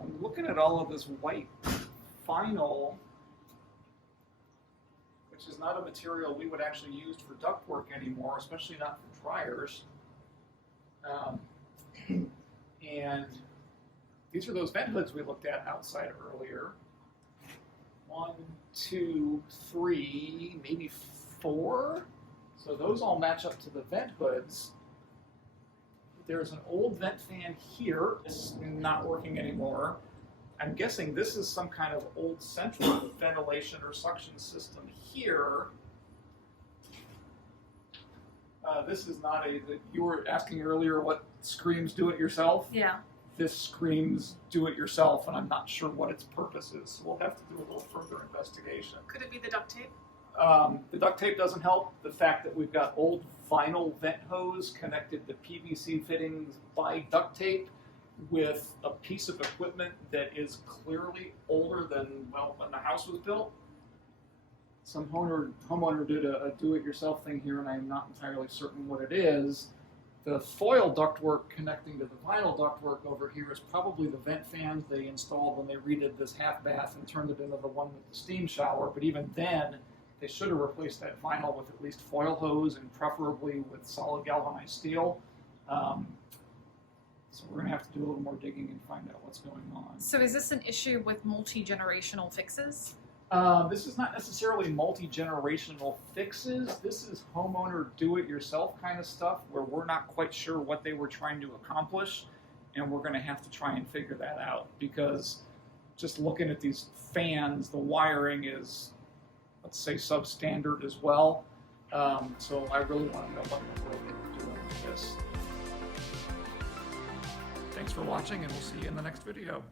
So I'm looking at all of this white vinyl, which is not a material we would actually use for ductwork anymore, especially not for dryers. And these are those vent hoods we looked at outside earlier. 1, 2, 3, maybe 4. So those all match up to the vent hoods. There's an old vent fan here. It's not working anymore. I'm guessing this is some kind of old central ventilation or suction system here. This is not you were asking earlier what screams do-it-yourself? Yeah. This screams do-it-yourself, and I'm not sure what its purpose is. So we'll have to do a little further investigation. Could it be the duct tape? The duct tape doesn't help. The fact that we've got old vinyl vent hose connected to PVC fittings by duct tape with a piece of equipment that is clearly older than, well, when the house was built. Some homeowner did a do-it-yourself thing here, and I'm not entirely certain what it is. The foil ductwork connecting to the vinyl ductwork over here is probably the vent fans they installed when they redid this half bath and turned it into the one with the steam shower. But even then, they should have replaced that vinyl with at least foil hose and preferably with solid galvanized steel. So we're going to have to do a little more digging and find out what's going on. So is this an issue with multi-generational fixes? This is not necessarily multi-generational fixes. This is homeowner do-it-yourself kind of stuff where we're not quite sure what they were trying to accomplish, and we're going to have to try and figure that out, because just looking at these fans, the wiring is, let's say, substandard as well. So I really want to know what the world they're doing with this. Thanks for watching, and we'll see you in the next video.